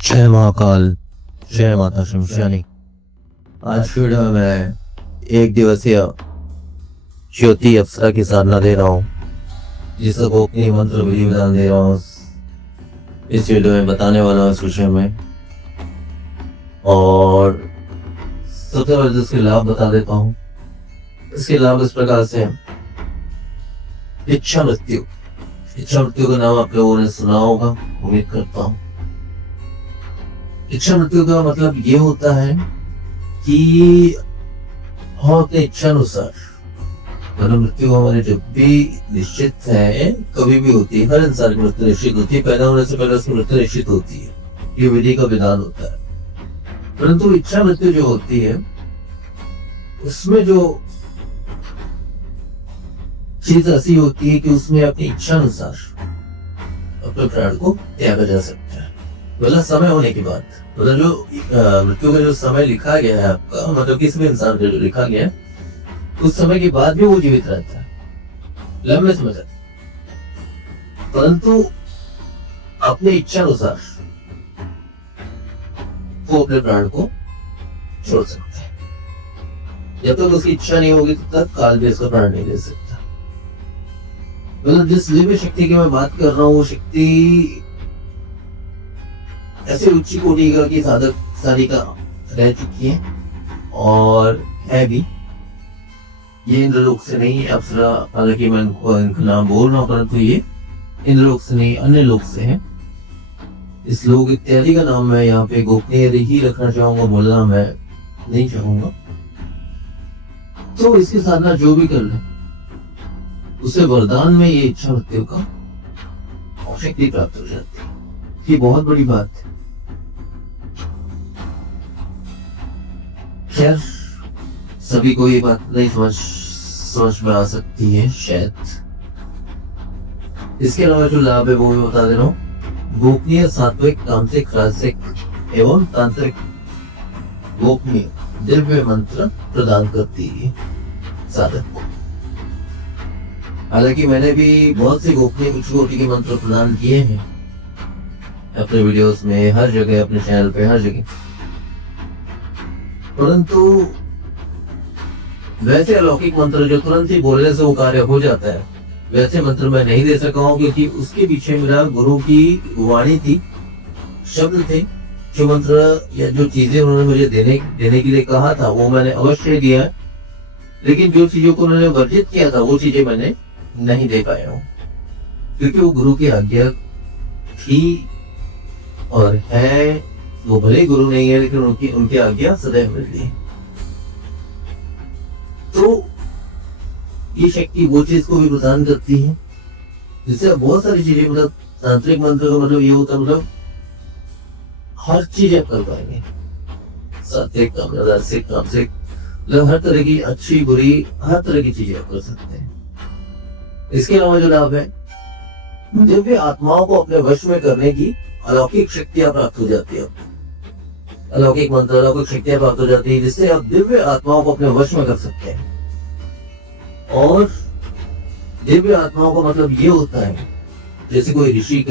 जय महाकाल, जय माता शमशानी। आज की वीडियो में मैं एक दिवसीय ज्योति अप्सरा की साधना दे रहा हूँ, जिसको गोपनीय मंत्र विधि विधान दे रहा हूँ। इस वीडियो में बताने वाला हूँ इस विषय में, और सबसे पहले इसके लाभ बता देता हूँ। इसके लाभ इस प्रकार से हैं। इच्छा मृत्यु का नाम आप लोगों ने सुना होगा, उम्मीद करता हूँ। इच्छा मृत्यु का मतलब ये होता है कि हम अपने इच्छा अनुसार, मतलब मृत्यु हमारी जब भी निश्चित है, कभी भी होती है, हर इंसान की मृत्यु निश्चित होती है। पैदा होने से पहले उसकी मृत्यु निश्चित होती है, ये विधि का विधान होता है। परंतु इच्छा मृत्यु जो होती है, उसमें जो चीज ऐसी होती है कि उसमें अपनी इच्छा अनुसार अपने प्राण को त्यागा जा सकता है, मतलब समय होने के बाद। मतलब जो मृत्यु का जो समय लिखा गया है आपका, मतलब किसी भी इंसान का जो लिखा गया है, उस समय के बाद भी वो जीवित रहता है लंबे समय तक, परंतु अपनी इच्छा अनुसार वो अपने प्राण को छोड़ सकता है। जब तक उसकी इच्छा नहीं होगी तब तक काल भी उसका प्राण नहीं ले सकता। मतलब जिस दिव्य शक्ति की मैं बात कर रहा हूँ, वो शक्ति ऐसे उच्च कोटि का की साधक सारिका रह चुकी है और है भी। ये इंद्रलोक से नहीं, अप्सरा, हालांकि मैं इनका नाम बोल रहा हूँ, परंतु ये इंद्रलोक से नहीं, अन्य लोक से है। इस लोक इत्यादि का नाम मैं यहाँ पे गोपनीय ही रखना चाहूंगा, बोलना मैं नहीं चाहूंगा। तो इसकी साधना जो भी कर ले, उसे वरदान में ये इच्छा मृत्यु का शक्ति प्राप्त हो जाती है। ये बहुत बड़ी बात है। खैर, सभी को ये बात नहीं समझ में आ सकती है शायद। इसके अलावा जो लाभ है वो भी बता दे रहा हूँ। गोपनीय, सात्विक, तांत्रिक, राजसिक एवं तांत्रिक गोपनीय दिव्य मंत्र प्रदान करती है साधक को। हालांकि मैंने भी बहुत से गोपनीय उच्च कोटि के मंत्र प्रदान किए हैं अपने वीडियोस में, हर जगह, अपने चैनल पे, हर जगह, परंतु वैसे अलौकिक मंत्र जो तुरंत ही बोलने से वो कार्य हो जाता है, वैसे मंत्र मैं नहीं दे सका हूँ, क्योंकि उसके पीछे मेरा गुरु की वाणी थी, शब्द थे। जो मंत्र या जो चीजें उन्होंने मुझे देने के लिए कहा था, वो मैंने अवश्य दिया है, लेकिन जो चीजों को उन्होंने वर्जित किया था, वो चीजें मैंने नहीं दे पाया हूँ, क्योंकि वो गुरु की आज्ञा थी और है। वो भले गुरु नहीं है, लेकिन उनकी आज्ञा सदैव मिलती है। तो ये शक्ति वो चीज को भी प्रदान करती है, जिससे बहुत सारी चीजें, मतलब तांत्रिक मंत्र का मतलब ये होता है, मतलब हर चीज आप कर पाएंगे। सात्विक, राजसिक, तामसिक, मतलब हर तरह की अच्छी बुरी हर तरह की चीजें आप कर सकते हैं। इसके अलावा जो लाभ है, दिव्य आत्माओं को अपने वश में करने की अलौकिक शक्तियां प्राप्त हो जाती है। अलौकिक मंत्र, अलौकिक शक्तियां प्राप्त हो जाती है, जिससे आप दिव्य आत्माओं को अपने वश में कर सकते हैं। और दिव्य आत्माओं का मतलब ये होता है, जैसे कोई ऋषि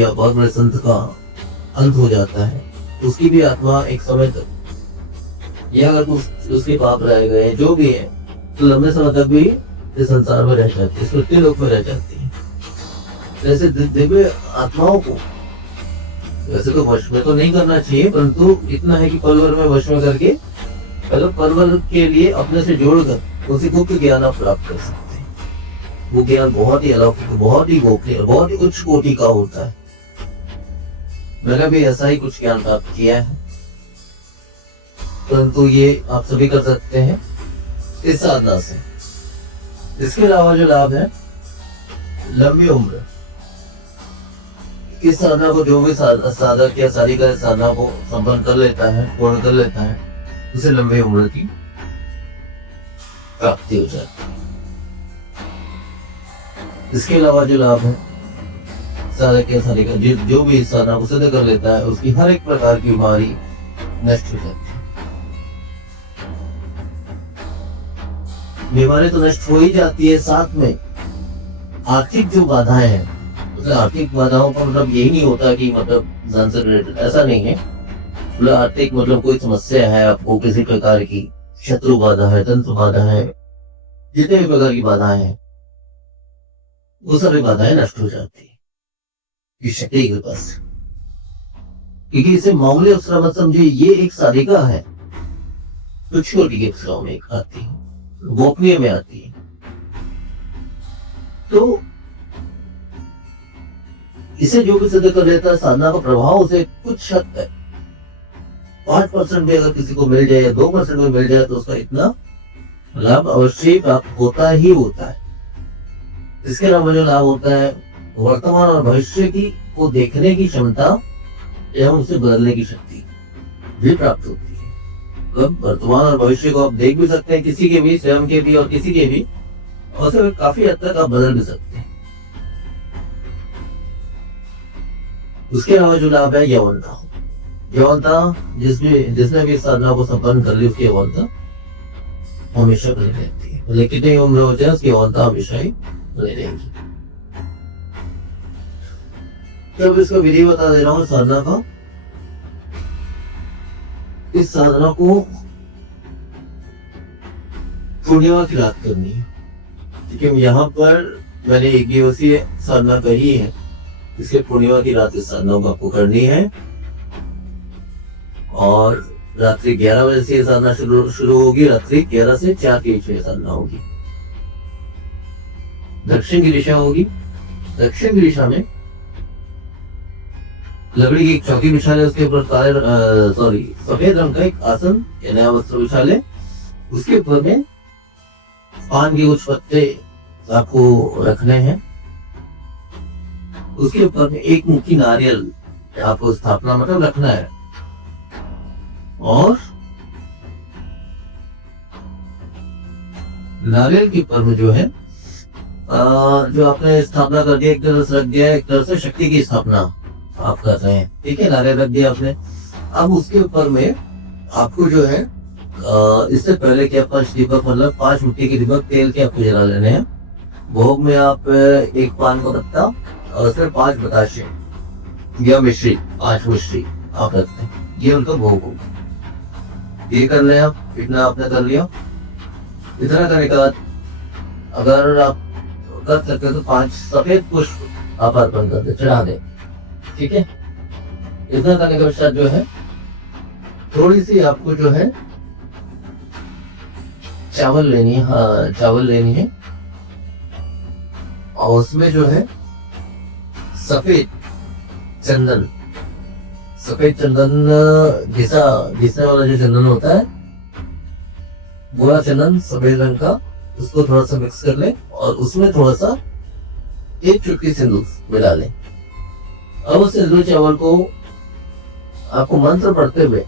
या बहुत बड़े संत का अंत हो जाता है, उसकी भी आत्मा एक समय तक, या अगर उसके पाप रह गए जो भी है, तो लंबे समय तक भी इस संसार में रह जाती है, इस मृत्यु लोक में रह जाती है। जैसे दिव्य आत्माओं को वैसे तो वश में तो नहीं करना चाहिए, परंतु इतना है कि पलवर में वश में करके, मतलब पलवर के लिए अपने से जोड़कर उसी गुप्त ज्ञान आप प्राप्त कर सकते हैं। वो ज्ञान बहुत ही अलौकिक, बहुत ही गोपनीय, बहुत ही उच्च कोटि का होता है। मैंने भी ऐसा ही कुछ ज्ञान प्राप्त किया है, परंतु ये आप सभी कर सकते हैं इस साधना से। इसके अलावा जो लाभ है, लंबी उम्र। इस साधना को जो भी साधक या साधिका साधना को संपन्न कर लेता है, पूर्ण कर लेता है, उसे लंबी उम्र की प्राप्ति हो जाती है। इसके अलावा जो लाभ है, साधक या साधिका जो भी इस साधना को सिद्ध कर लेता है, उसकी हर एक प्रकार की बीमारी नष्ट हो जाती है। बीमारी तो नष्ट हो ही जाती है, साथ में आर्थिक जो बाधाएं हैं मतलब आर्थिक बाधाओं का मतलब यही नहीं होता कि मतलब धन से रिलेटेड, ऐसा नहीं है। मतलब आर्थिक मतलब कोई समस्या है आपको किसी प्रकार की, शत्रु बाधा है, तंत्र बाधा है, जितने भी प्रकार की बाधाएं हैं वो सारी बाधाएं नष्ट हो जाती है इस शक्ति के पास। क्योंकि इसे मामूली अप्सरा मत समझिए, ये एक साधिका है तो छोटी की अप्सराओं में एक आती है, गोपनीय में आती है। तो इसे जो भी सिद्ध कर लेता है, साधना का प्रभाव उसे कुछ हद तक 5% भी अगर किसी को मिल जाए या 2% में मिल जाए तो उसका इतना लाभ अवश्य प्राप्त होता ही होता है। इसके अलावा जो लाभ होता है, वर्तमान और भविष्य की को देखने की क्षमता एवं उसे बदलने की शक्ति भी प्राप्त होती है। मतलब वर्तमान और भविष्य को आप देख भी सकते हैं, किसी के भी, स्वयं के भी और किसी के भी, और उसे काफी हद तक आप बदल भी सकते हैं। उसके अलावा जो लाभ है यौवनता, जिसने भी साधना को संपन्न कर ली उसकी यौवनता हमेशा बनी रहती है। मतलब कितनी उम्र हो जाए उसकी यौवनता हमेशा ही बनी रहेगी। तब इसका विधि बता दे रहा हूं साधना का। इस साधना को पूर्णिमा की रात करनी है। ठीक है, यहाँ पर मैंने एक दिवसीय साधना कही है, इसलिए पूर्णिमा की रात इस साधना को आपको करनी है। और रात्रि 11 बजे से साधना शुरू होगी, रात्रि 11 से 4 के बीच में साधना होगी। दक्षिण की दिशा होगी। दक्षिण की दिशा में लकड़ी की एक चौकी बिछा ले, उसके ऊपर सफेद रंग का एक आसन या नया वस्त्र बिछा ले, उसके ऊपर में पान के कुछ पत्ते आपको रखने हैं। उसके ऊपर में एक मुट्ठी नारियल आपको स्थापना मतलब रखना है। और नारियल के ऊपर में जो है जो आपने स्थापना कर दिया, एक तरह से रख दिया, एक तरह से शक्ति की स्थापना आप कर रहे हैं। ठीक है, नारियल रख दिया आपने। अब उसके ऊपर में आपको जो है इससे पहले क्या 5 दीपक मतलब 5 मिट्टी के दीपक तेल के आपको जला लेने हैं। भोग में आप एक पान का पत्ता और उसमें 5 बताशे या मिश्री, 5 मिश्री आप रखते हैं, ये उनका भोग होगा। ये कर ले आप, इतना आपने कर लिया। इतना करने के बाद अगर आप कर सकते तो 5 सफेद पुष्प आप अर्पण कर दे, चढ़ा दे। ठीक है, इतना करने के पश्चात जो है थोड़ी सी आपको जो है चावल लेनी है। हाँ, चावल लेनी है और उसमें जो है सफेद चंदन घिसने वाला जो चंदन होता है, गोरा चंदन सफेद रंग का, उसको थोड़ा सा मिक्स कर लें और उसमें थोड़ा सा एक चुटकी सिंदूर मिला लें। अब उस सिंदूर चावल को आपको मंत्र पढ़ते हुए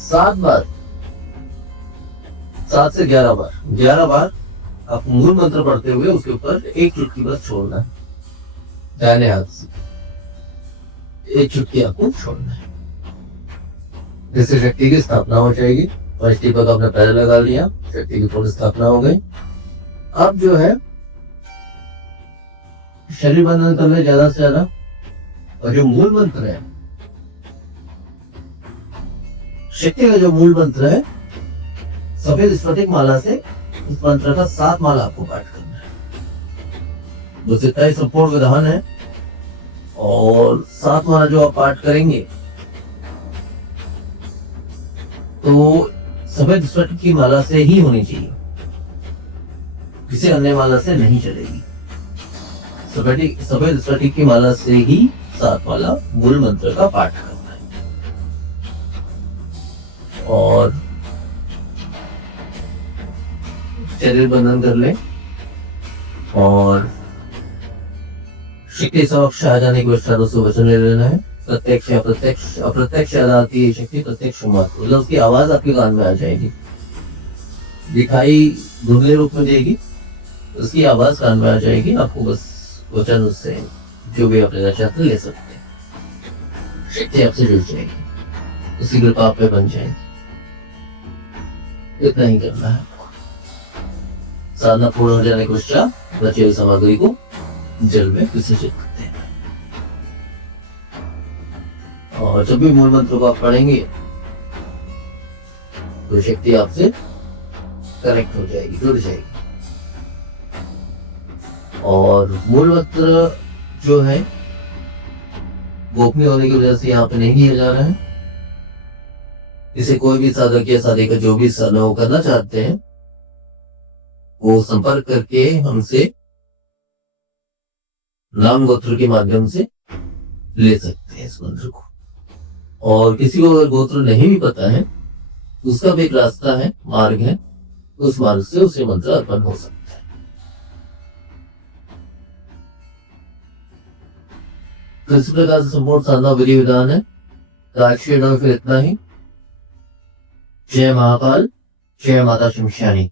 7 बार, 7 से 11 बार आपको मूल मंत्र पढ़ते हुए उसके ऊपर एक चुटकी बस छोड़ना है, दाहिने हाथ से एक चुटकी आपको छोड़ना है। जिससे शक्ति की स्थापना हो जाएगी। पंच दीपक आपने पहले लगा लिया, शक्ति की पूर्ण स्थापना हो गई। अब जो है शरीर बंधन कर ले ज्यादा से ज्यादा। और जो मूल मंत्र है, शक्ति का जो मूल मंत्र है, सफेद स्फटिक माला से उस मंत्र का 7 माला आपको पाठ करना है। जो जितना संपूर्ण विधान है और 7 माला जो आप पाठ करेंगे तो सफेद स्फटिक की माला से ही होनी चाहिए, किसी अन्य माला से नहीं चलेगी। सफेद स्फटिक की माला से ही 7 माला मूल मंत्र का पाठ करना है। और शरीर बंधन कर ले और शक्ति समक्ष आ जाने के पश्चात उसको वचन ले लेना है। प्रत्यक्ष अप्रत्यक्ष आती है शक्ति, प्रत्यक्ष मात्र मतलब उसकी आवाज आपके कान में आ जाएगी, दिखाई धुंधले रूप में देगी, उसकी आवाज कान में आ जाएगी। आपको बस वचन उससे जो भी आप लेना चाहते ले सकते हैं। शक्ति आपसे जुड़ जाएगी, उसकी कृपा आप पे बन जाएगी। इतना ही करना है। साधना पूर्ण हो जाने के पश्चात बची हुई सामग्री को जल में विसर्जित करते हैं। और जब भी मूल मंत्र को आप पढ़ेंगे तो शक्ति आपसे कनेक्ट हो जाएगी, जुड़ जाएगी। और मूल मंत्र जो है गोपनीय होने की वजह से यहाँ पे नहीं किया जा रहा है। इसे कोई भी साधक या साधिका जो भी साधना वो करना चाहते हैं वो संपर्क करके हमसे नाम गोत्र के माध्यम से ले सकते हैं इस मंत्र को। और किसी को अगर गोत्र नहीं भी पता है उसका भी एक रास्ता है, मार्ग है, उस मार्ग से उसे मंत्र अर्पण हो सकता है। तो इस प्रकार से संपूर्ण साधना विधि विधान है। तो आज के वीडियो में फिर इतना ही। जय महाकाल, जय माता शमशानी।